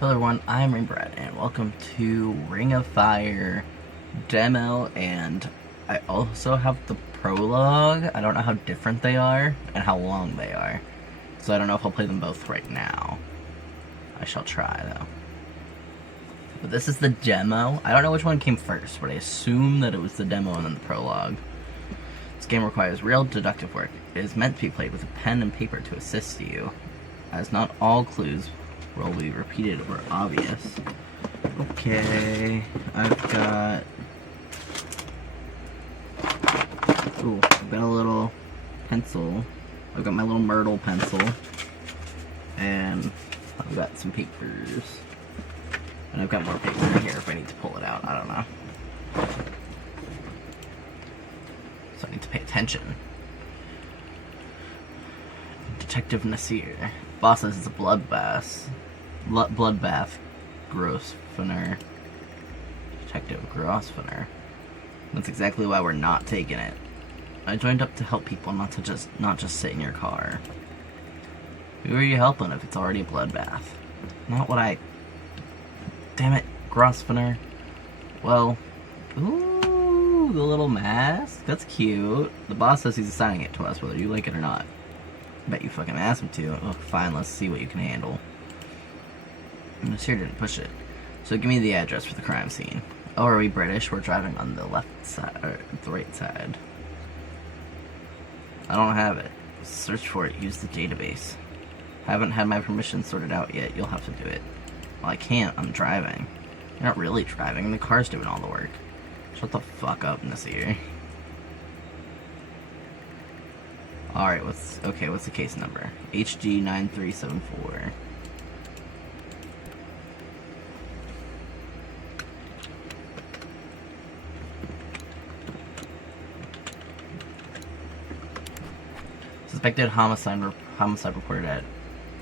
Hello everyone, I'm Rainbred, and welcome to Ring of Fire demo, and I also have the prologue. I don't know how different they are and how long they are, so I don't know if I'll play them both right now. I shall try though. But this is the demo. I don't know which one came first, but I assume that it was the demo and then the prologue. This game requires real deductive work. It is meant to be played with a pen and paper to assist you, as not all clues will be repeated or obvious. Okay, I've got a little pencil. I've got my little Myrtle pencil, and I've got some papers, and I've got more paper in here if I need to pull it out. I don't know. So I need to pay attention. Detective Nasir. Boss says it's a bloodbath. Grosvenor. Detective Grosvenor. That's exactly why we're not taking it. I joined up to help people, not just sit in your car. Who are you helping if it's already a bloodbath? Not what I... Damn it, Grosvenor. Well, ooh, the little mask. That's cute. The boss says he's assigning it to us, whether you like it or not. Bet you fucking asked him to. Oh, fine, let's see what you can handle. Monsieur didn't push it. So give me the address for the crime scene. Oh, are we British? We're driving on the left side, or the right side. I don't have it. Search for it. Use the database. Haven't had my permission sorted out yet. You'll have to do it. Well, I can't. I'm driving. You're not really driving. The car's doing all the work. Shut the fuck up, Nasir. Alright, what's the case number? HG9374. Suspected homicide reported at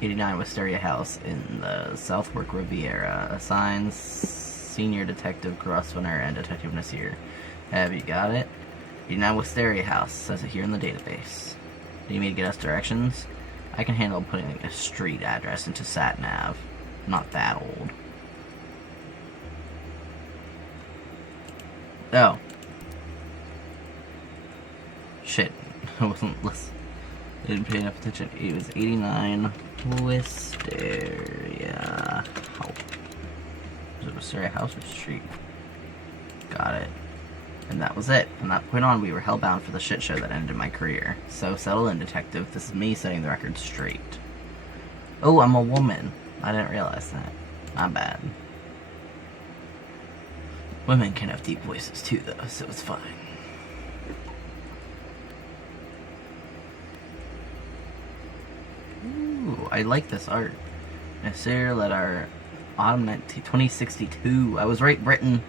89 Wisteria House in the Southwark Riviera. Assigns Senior Detective Grosvenor and Detective Nasir. Have you got it? 89 Wisteria House, says it here in the database. Need me to get us directions? I can handle putting a street address into SatNav. Not that old. Oh. Shit. I wasn't listening. I didn't pay enough attention. It was 89 Wisteria House. Was it Wisteria House or Street? Got it. And that was it. From that point on, we were hellbound for the shit show that ended my career. So settle in, detective. This is me setting the record straight. Oh, I'm a woman. I didn't realize that. My bad. Women can have deep voices too, though, so it's fine. Ooh, I like this art. Nasir led our autumn 2062. I was right, Britain.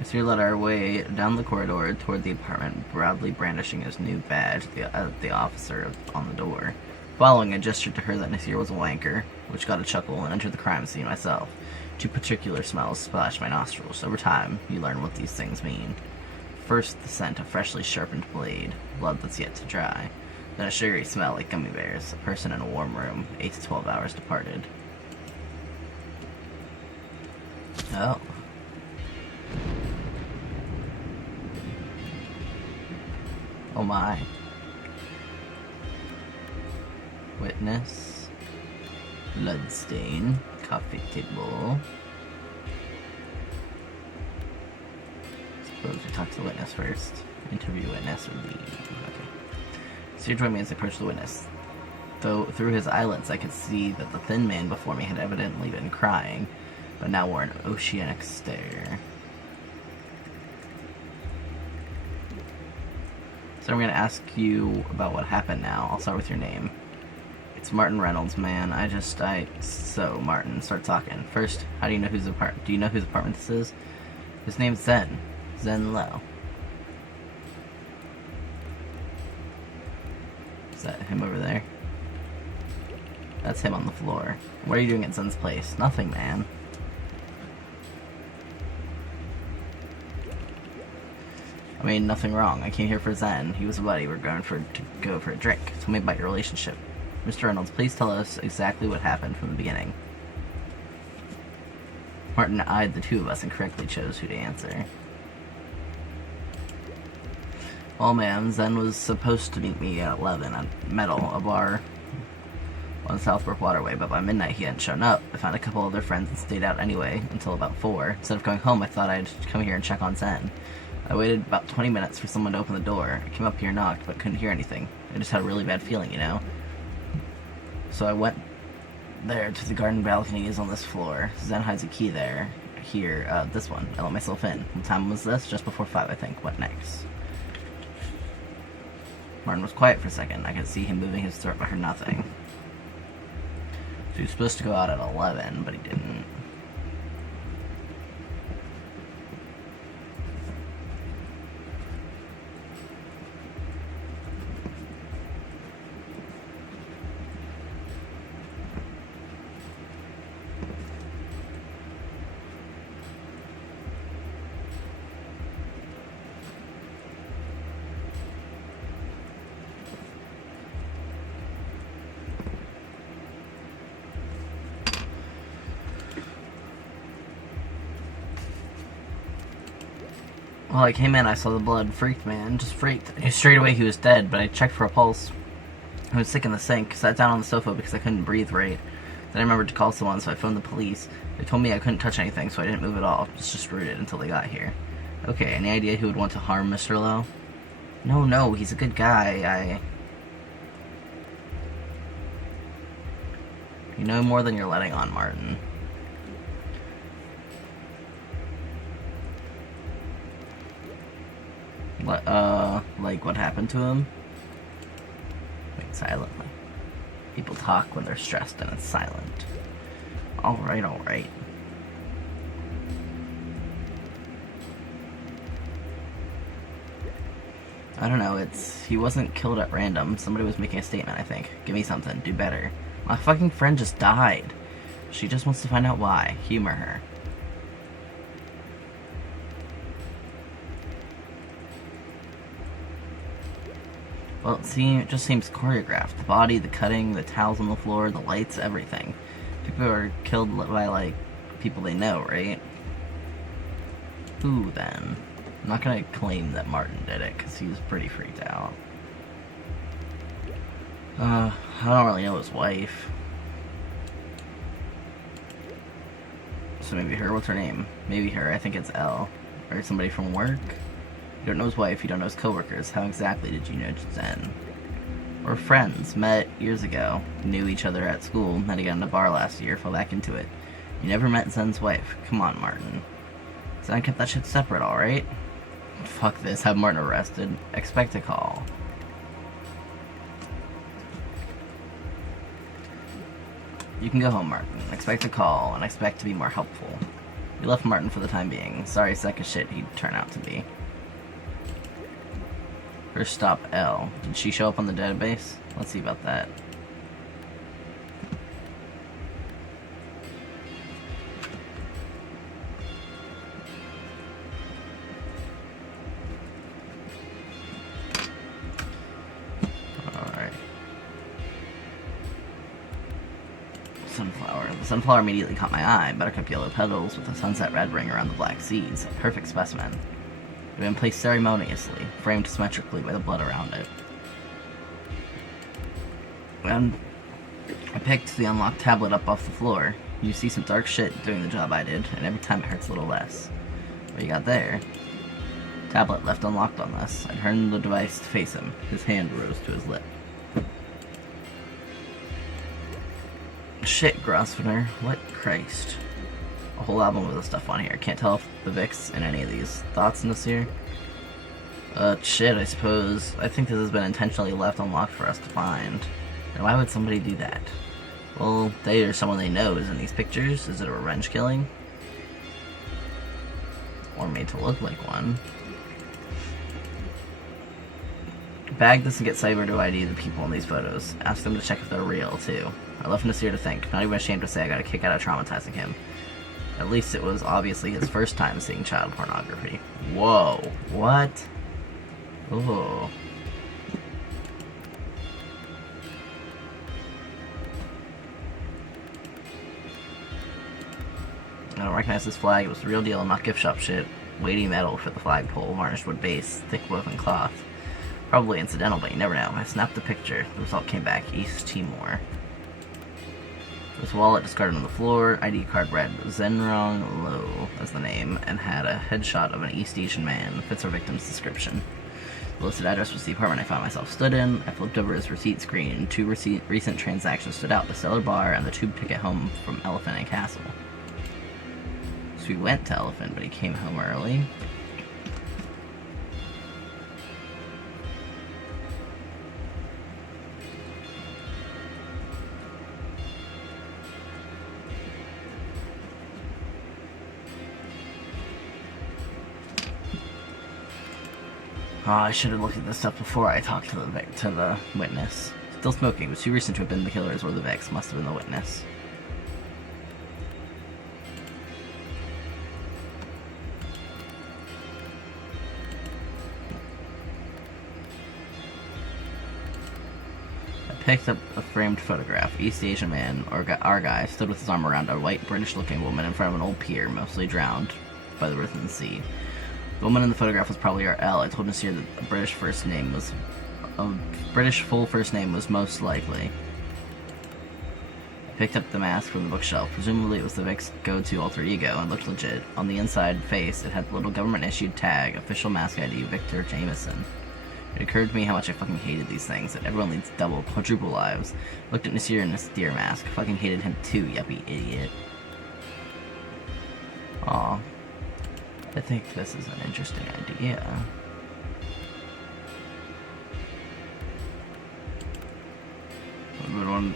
Nasir led our way down the corridor toward the apartment, proudly brandishing his new badge at the officer on the door. Following, I gestured to her that Nasir was a wanker, which got a chuckle, and entered the crime scene myself. Two particular smells splashed my nostrils. Over time, you learn what these things mean. First, the scent of freshly sharpened blade, blood that's yet to dry. Then a sugary smell like gummy bears, a person in a warm room, 8 to 12 hours departed. Oh. Oh my. Witness. Bloodstain. Coffee table. Suppose we talk to the witness first. Interview witness or leave. Okay. So you join me as I approach the witness. Though through his eyelids I could see that the thin man before me had evidently been crying, but now wore an oceanic stare. So I'm going to ask you about what happened now. I'll start with your name. It's Martin Reynolds, man. So, Martin, start talking. First, do you know whose apartment this is? His name's Zen. Zen Lowe. Is that him over there? That's him on the floor. What are you doing at Zen's place? Nothing, man. I mean, nothing wrong. I came here for Zen. He was a buddy. We're going to go for a drink. Tell me about your relationship. Mr. Reynolds, please tell us exactly what happened from the beginning. Martin eyed the two of us and correctly chose who to answer. Well, man, Zen was supposed to meet me at 11 at Metal, a bar on the Southbrook Waterway, but by midnight he hadn't shown up. I found a couple other friends and stayed out anyway until about 4. Instead of going home, I thought I'd come here and check on Zen. I waited about 20 minutes for someone to open the door. I came up here, knocked, but couldn't hear anything. I just had a really bad feeling, you know? So I went there to the garden balconies on this floor. Zen hides a key there. Here, this one. I let myself in. What time was this? Just before 5, I think. What next? Martin was quiet for a second. I could see him moving his throat, but I heard nothing. So he was supposed to go out at 11, but he didn't. Well, I came in, I saw the blood. Freaked, man. Just freaked. I knew straight away he was dead, but I checked for a pulse. I was sick in the sink, sat down on the sofa because I couldn't breathe right. Then I remembered to call someone, so I phoned the police. They told me I couldn't touch anything, so I didn't move at all. Just rooted until they got here. Okay, any idea who would want to harm Mr. Lowe? No, he's a good guy. You know more than you're letting on, Martin. Like what happened to him? Wait, silently. People talk when they're stressed and it's silent. Alright. I don't know, he wasn't killed at random. Somebody was making a statement, I think. Give me something, do better. My fucking friend just died. She just wants to find out why. Humor her. Well, it just seems choreographed. The body, the cutting, the towels on the floor, the lights, everything. People are killed by, like, people they know, right? Who, then? I'm not gonna claim that Martin did it, because he was pretty freaked out. I don't really know his wife. So maybe her, what's her name? Maybe her, I think it's Elle. Or somebody from work? You don't know his wife, you don't know his coworkers. How exactly did you know Zen? We're friends, met years ago, knew each other at school, met again in a bar last year, fell back into it. You never met Zen's wife. Come on, Martin. Zen kept that shit separate, alright? Fuck this, have Martin arrested. Expect a call. You can go home, Martin. Expect a call, and expect to be more helpful. You left Martin for the time being. Sorry sack of shit he'd turn out to be. First stop, Elle. Did she show up on the database? Let's see about that. Alright. Sunflower. The sunflower immediately caught my eye. Buttercup yellow petals with a sunset red ring around the black seeds. A perfect specimen. It had been placed ceremoniously, framed symmetrically by the blood around it. And I picked the unlocked tablet up off the floor. You see some dark shit doing the job I did, and every time it hurts a little less. What you got there? Tablet left unlocked on this. I turned the device to face him. His hand rose to his lip. Shit, Grosvenor. What Christ? A whole album of this stuff on here. Can't tell if the Vic's in any of these. Thoughts in this here? Shit, I suppose. I think this has been intentionally left unlocked for us to find. And why would somebody do that? Well, they or someone they know is in these pictures. Is it a revenge killing? Or made to look like one. Bag this and get Cyber to ID the people in these photos. Ask them to check if they're real, too. I left Nasir to think. Not even ashamed to say I got a kick out of traumatizing him. At least it was obviously his first time seeing child pornography. Whoa. What? Ooh. I don't recognize this flag. It was the real deal, not gift shop shit. Weighty metal for the flagpole, varnished wood base, thick woven cloth. Probably incidental, but you never know. I snapped the picture. The result came back. East Timor. This wallet discarded on the floor. ID card read Zenrong Lo as the name, and had a headshot of an East Asian man. Fits our victim's description. The listed address was the apartment I found myself stood in. I flipped over his receipt screen. Two recent transactions stood out: the cellar bar and the tube ticket home from Elephant and Castle. So we went to Elephant, but he came home early. Oh, I should have looked at this stuff before I talked to the witness. Still smoking. It was too recent to have been the killers or the Vex. Must have been the witness. I picked up a framed photograph. East Asian man, or our guy, stood with his arm around a white British-looking woman in front of an old pier, mostly drowned by the Ruthin Sea. The woman in the photograph was probably our L. I told Nasir that a British full first name was most likely. I picked up the mask from the bookshelf. Presumably it was the Vic's go-to alter ego and looked legit. On the inside face, it had the little government-issued tag, official mask ID, Victor Jameson. It occurred to me how much I fucking hated these things, that everyone leads double, quadruple lives. Looked at Nasir in his deer mask. Fucking hated him too, yuppie idiot. Aw. I think this is an interesting idea. I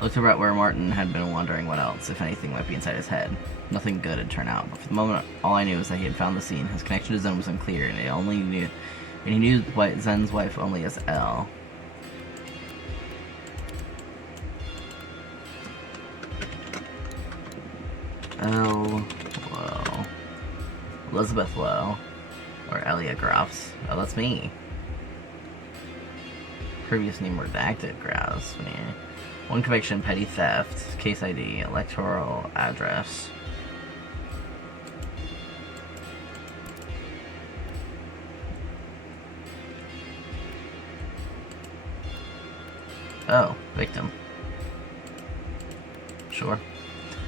looked over at where Martin had been, wondering what else, if anything, might be inside his head. Nothing good had turned out, but for the moment, all I knew was that he had found the scene. His connection to Zen was unclear, and he knew Zen's wife only as L. L. Whoa. Elizabeth Lowe, or Elia Groffs. Oh, that's me. Previous name redacted, Grouse. One conviction, petty theft, case ID, electoral address. Oh, victim. Sure.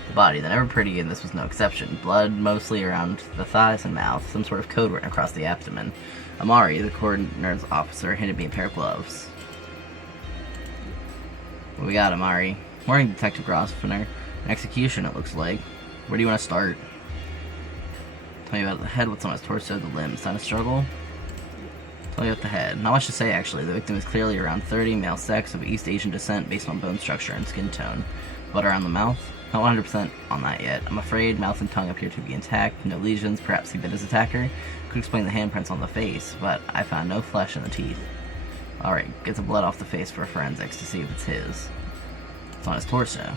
The body, the never pretty, and this was no exception. Blood mostly around the thighs and mouth, some sort of code written across the abdomen. Amari, the coroner's officer, handed me a pair of gloves. What we got, Amari? Morning, Detective Grosvenor. An execution, it looks like. Where do you want to start? Tell me about the head, what's on his torso, the limbs. Sign of struggle? Tell me about the head. Not much to say, actually. The victim is clearly around 30, male sex, of East Asian descent based on bone structure and skin tone. Blood around the mouth? Not 100% on that yet. I'm afraid mouth and tongue appear to be intact, no lesions, perhaps he bit his attacker. Could explain the handprints on the face, but I found no flesh in the teeth. Alright, get the blood off the face for forensics to see if it's his. It's on his torso.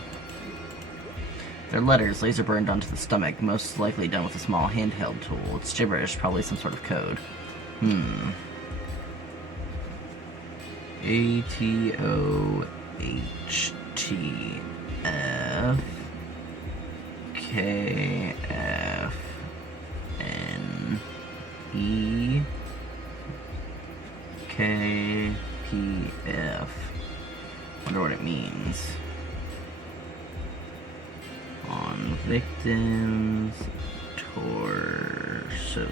They're letters, laser burned onto the stomach, most likely done with a small handheld tool. It's gibberish, probably some sort of code. A-T-O-H-T-F K-F-N-E-K-P-F. Wonder what it means. On victim's torso.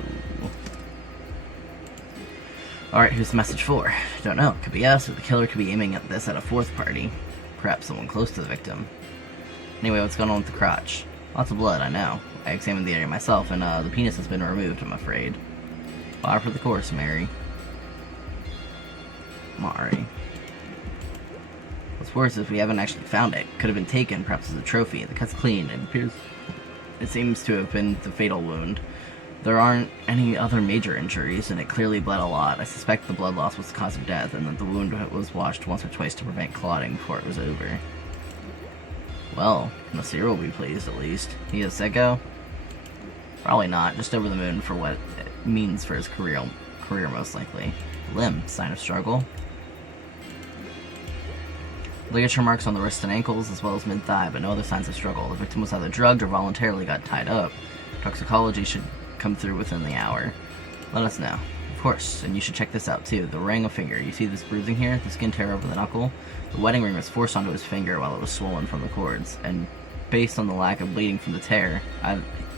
Alright, who's the message for? Don't know. Could be us, or the killer could be aiming at this at a fourth party. Perhaps someone close to the victim. Anyway, what's going on with the crotch? Lots of blood, I know. I examined the area myself, and the penis has been removed, I'm afraid. Par for the course, Mary. Mari. What's worse is we haven't actually found it. Could have been taken, perhaps as a trophy. The cut's clean. It seems to have been the fatal wound. There aren't any other major injuries, and it clearly bled a lot. I suspect the blood loss was the cause of death, and that the wound was washed once or twice to prevent clotting before it was over. Well, Nasir will be pleased, at least. He is sicko? Probably not. Just over the moon for what it means for his career, most likely. Limb, sign of struggle. Ligature marks on the wrists and ankles, as well as mid-thigh, but no other signs of struggle. The victim was either drugged or voluntarily got tied up. Toxicology should come through within the hour. Let us know. Of course, and you should check this out too. The ring of finger. You see this bruising here? The skin tear over the knuckle? The wedding ring was forced onto his finger while it was swollen from the cords, and based on the lack of bleeding from the tear,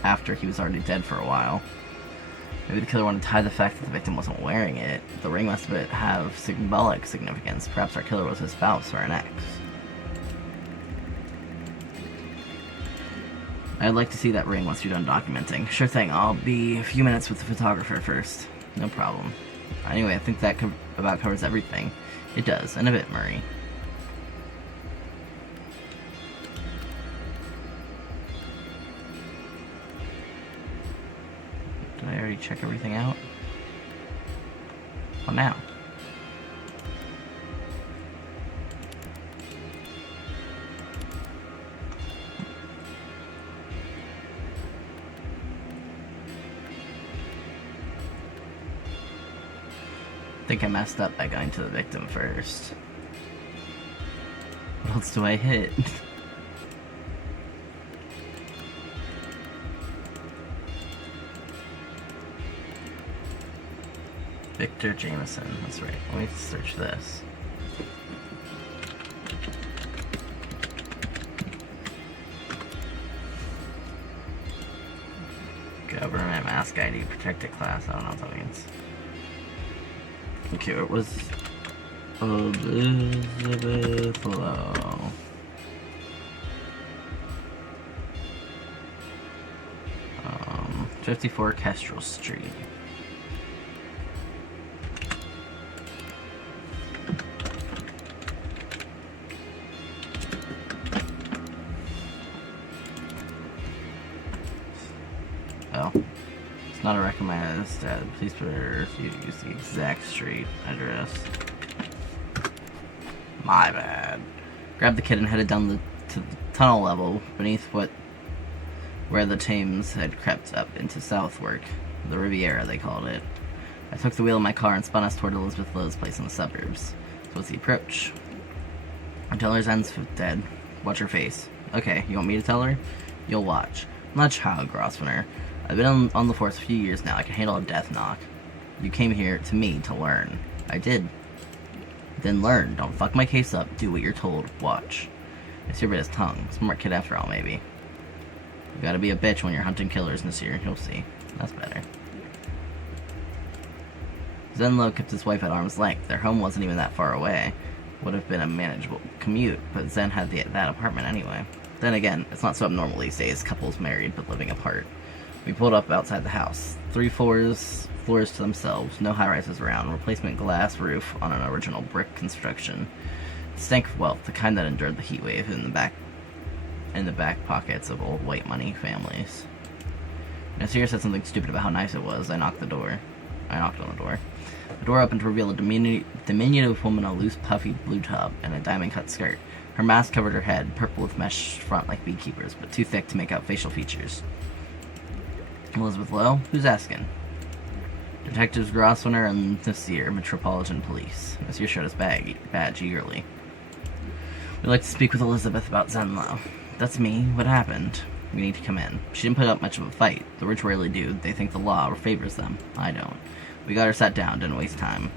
after he was already dead for a while. Maybe the killer wanted to hide the fact that the victim wasn't wearing it. The ring must have symbolic significance. Perhaps our killer was his spouse or an ex. I'd like to see that ring once you're done documenting. Sure thing, I'll be a few minutes with the photographer first. No problem. Anyway, I think that about covers everything. It does, and a bit, Murray. Did I already check everything out? What now? I think I messed up by going to the victim first. What else do I hit? Victor Jameson, that's right. Let me search this. Government mask ID protected class. I don't know what that means. Okay, it was Elizabeth Lowe. 54 Kestrel Street. Oh. It's not a recommended please prepare you to use the exact street address. My bad. Grabbed the kid and headed down to the tunnel level beneath where the Thames had crept up into Southwark. The Riviera, they called it. I took the wheel of my car and spun us toward Elizabeth Lowe's place in the suburbs. So what's the approach? I tell her Zen's dead. Watch her face. Okay, you want me to tell her? You'll watch. I'm not a child, Grosvenor. I've been on the force a few years now. I can handle a death knock. You came here to me to learn. I did. Then learn. Don't fuck my case up. Do what you're told. Watch. I see a bit his tongue. Smart kid after all, maybe. You gotta be a bitch when you're hunting killers, Nasir. You'll see. That's better. Zenlo kept his wife at arm's length. Their home wasn't even that far away. Would have been a manageable commute, but Zen had that apartment anyway. Then again, it's not so abnormal these days. Couples married but living apart. We pulled up outside the house. 3 floors to themselves. No high-rises around. Replacement glass roof on an original brick construction. It stank of wealth, the kind that endured the heat wave in the back pockets of old white money families. Nasir said something stupid about how nice it was. I knocked on the door. The door opened to reveal a diminutive woman in a loose, puffy blue top and a diamond-cut skirt. Her mask covered her head, purple with mesh front like beekeepers, but too thick to make out facial features. Elizabeth Lowe? Who's asking? Detectives Grosvenor and Nasir, Metropolitan Police. Nasir showed his badge eagerly. We'd like to speak with Elizabeth about Zenlo. That's me. What happened? We need to come in. She didn't put up much of a fight. The rich rarely do. They think the law favors them. I don't. We got her sat down. Didn't waste time.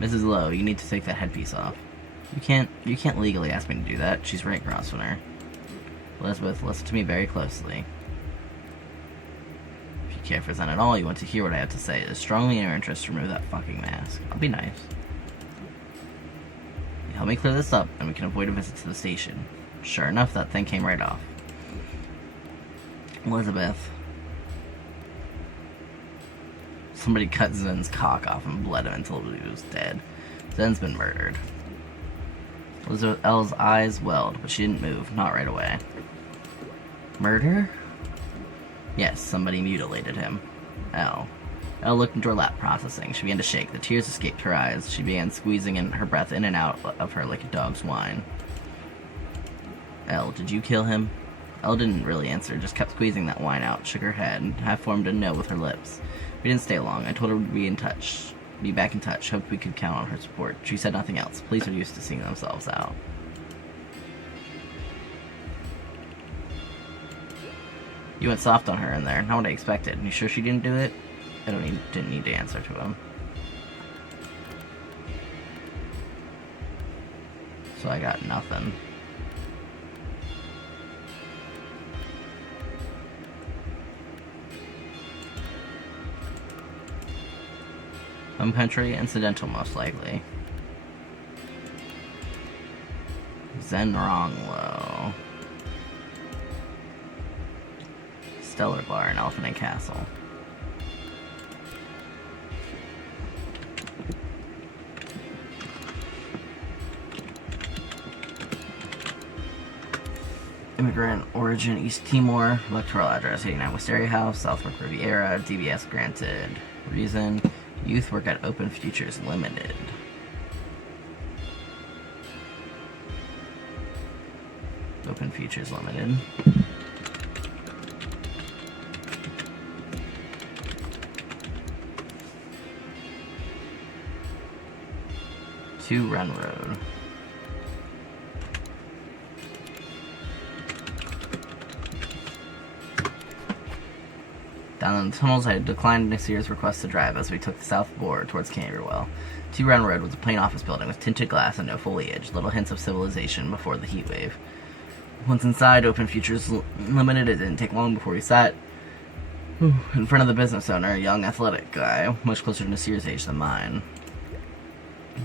Mrs. Lowe, you need to take that headpiece off. You can't legally ask me to do that. She's right, Grosvenor. Elizabeth, listen to me very closely. If you care for Zen at all, you want to hear what I have to say. It is strongly in your interest to remove that fucking mask. I'll be nice. You help me clear this up, and we can avoid a visit to the station. Sure enough, that thing came right off. Elizabeth. Somebody cut Zen's cock off and bled him until he was dead. Zen's been murdered. Elizabeth L's eyes welled, but she didn't move. Not right away. Murder? Yes, somebody mutilated him. Elle looked into her lap, processing. She began to shake. The tears escaped her eyes. She began squeezing her breath in and out of her like a dog's whine. Elle, did you kill him? Elle didn't really answer, just kept squeezing that wine out, shook her head, and half formed a no with her lips. We didn't stay long. I told her we'd be in touch. Be back in touch. Hope we could count on her support. She said nothing else. Police are used to seeing themselves out. You went soft on her in there. Not what I expected. You sure she didn't do it? I didn't need to answer to him. So I got nothing. Home country, incidental most likely. Zenronglo. Stellar Bar and Elephant and Castle. Immigrant origin, East Timor. Electoral address, 89 Wisteria House, Southwark Riviera. DBS granted. Reason, youth work at Open Futures Limited. Open Futures Limited. To Run Road. Down in the tunnels, I declined Nasir's request to drive as we took the south board towards Camberwell. 2 Run Road was a plain office building with tinted glass and no foliage, little hints of civilization before the heat wave. Once inside Open Futures Limited, it didn't take long before we sat in front of the business owner, a young athletic guy, much closer to Nasir's age than mine.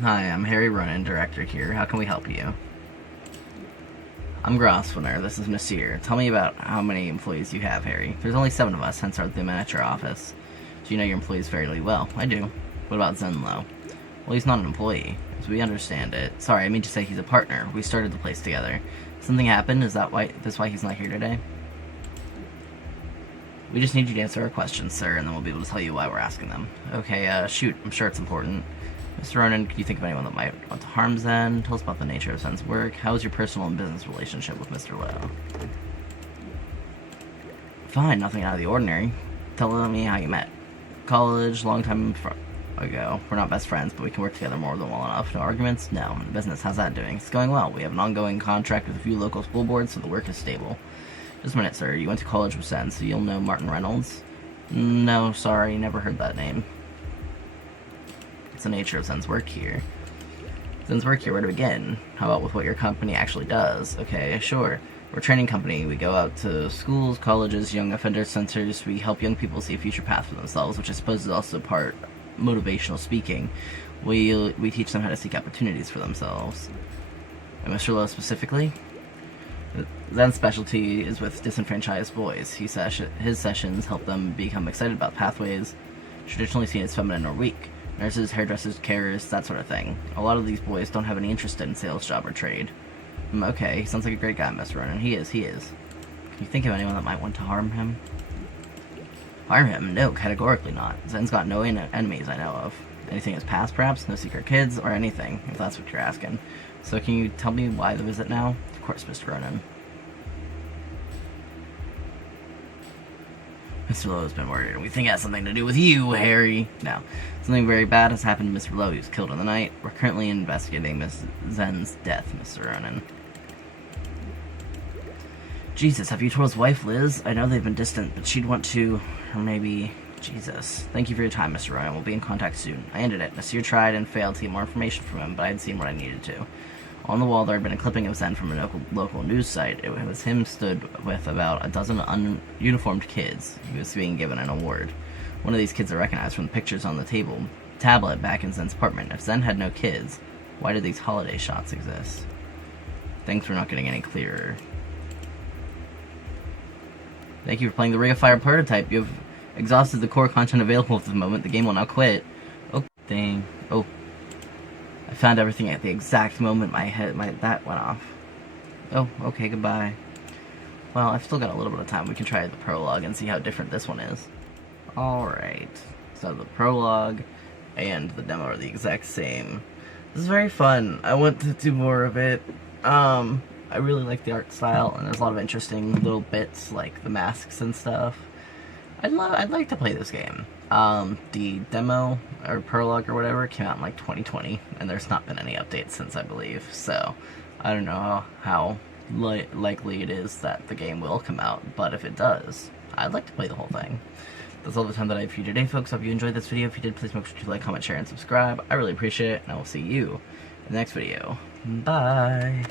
Hi, I'm Harry Ronan, director here. How can we help you? I'm Grosvenor. This is Nasir. Tell me about how many employees you have, Harry. There's only 7 of us, hence the miniature office. Do you know your employees fairly well? I do. What about Zenlo? Well, he's not an employee, as we understand it. Sorry, I mean to say he's a partner. We started the place together. Something happened? Is that why he's not here today? We just need you to answer our questions, sir, and then we'll be able to tell you why we're asking them. Okay, shoot. I'm sure it's important. Mr. Ronan, can you think of anyone that might want to harm Zen? Tell us about the nature of Zen's work. How is your personal and business relationship with Mr. Lowe? Fine, nothing out of the ordinary. Tell me how you met. College, long time ago. We're not best friends, but we can work together more than well enough. No arguments? No. The business, how's that doing? It's going well. We have an ongoing contract with a few local school boards, so the work is stable. Just a minute, sir. You went to college with Zen, so you'll know Martin Reynolds? No, sorry, never heard that name. What's the nature of Zen's work here? Zen's work here, where to begin? How about with what your company actually does? Okay, sure. We're a training company. We go out to schools, colleges, young offender centers. We help young people see a future path for themselves, which I suppose is also part motivational speaking. We teach them how to seek opportunities for themselves. And Mr. Lowe specifically? Zen's specialty is with disenfranchised boys. His sessions help them become excited about pathways traditionally seen as feminine or weak. Nurses, hairdressers, carers, that sort of thing. A lot of these boys don't have any interest in sales job or trade. Okay, he sounds like a great guy, Mr. Ronan. He is. Can you think of anyone that might want to harm him? Harm him? No, categorically not. Zen's got no enemies I know of. Anything in his past, perhaps? No secret kids, or anything, if that's what you're asking. So can you tell me why the visit now? Of course, Mr. Ronan. Mr. Lowe has been murdered, and we think it has something to do with you, Harry. No. Something very bad has happened to Mr. Lowe. He was killed in the night. We're currently investigating Miss Zen's death, Mr. Ronan. Jesus, have you told his wife, Liz? I know they've been distant, but she'd want to... Or maybe... Jesus. Thank you for your time, Mr. Ronan. We'll be in contact soon. I ended it. Nasir tried and failed to get more information from him, but I had seen what I needed to. On the wall, there had been a clipping of Zen from a local news site. It was him stood with about a dozen uniformed kids. He was being given an award. One of these kids I recognized from the pictures on the tablet back in Zen's apartment. If Zen had no kids, why did these holiday shots exist? Things were not getting any clearer. Thank you for playing the Ring of Fire prototype. You have exhausted the core content available at the moment. The game will now quit. Oh, dang. Oh. I found everything at the exact moment that went off. Oh, okay, goodbye. Well, I've still got a little bit of time. We can try the prologue and see how different this one is. Alright. So the prologue and the demo are the exact same. This is very fun. I want to do more of it. I really like the art style, and there's a lot of interesting little bits, like the masks and stuff. I'd like to play this game. The demo, or Prologue or whatever, came out in like 2020, and there's not been any updates since, I believe, so I don't know how likely it is that the game will come out, but if it does, I'd like to play the whole thing. That's all the time that I have for you today, folks. Hope you enjoyed this video. If you did, please make sure to like, comment, share, and subscribe. I really appreciate it, and I will see you in the next video. Bye!